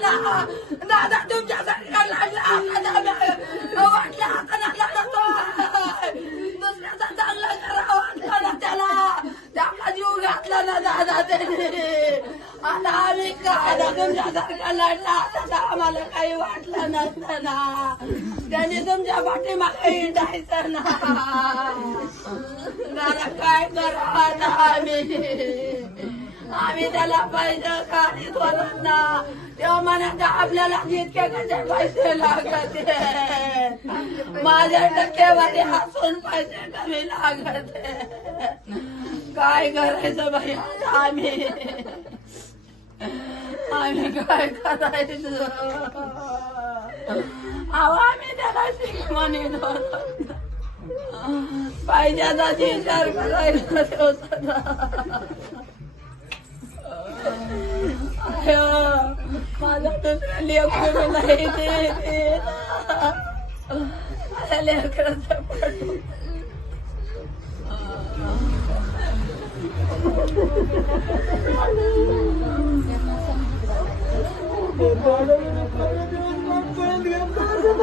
ना दादा तुमच्यासाठी वाटलं आता दुसऱ्याचा चांगला करा वाटला ना त्याला त्याला जीव घातला ना दादा त्याने आता आम्ही काय तुमच्यासारखा लढला आता आम्हाला काही वाटलं नसतं ना त्याने तुमच्या पाठीमागे हिंडायचं ना दादा काय करा आता आम्ही त्याला पैसे काढीत होतो ना तेव्हा म्हणायचं आपल्याला जितके कसे पैसे लागत माझ्या टक्केवारी हसून पैसे कमी लागत काय करायचं बाई आता आम्ही काय करायचं आम्ही त्याला शिक म्हणत होतो पैशाचा विचार करायचा होता माझा दुसरा लेकरू नाही ते माझ्या लेकराचा पटू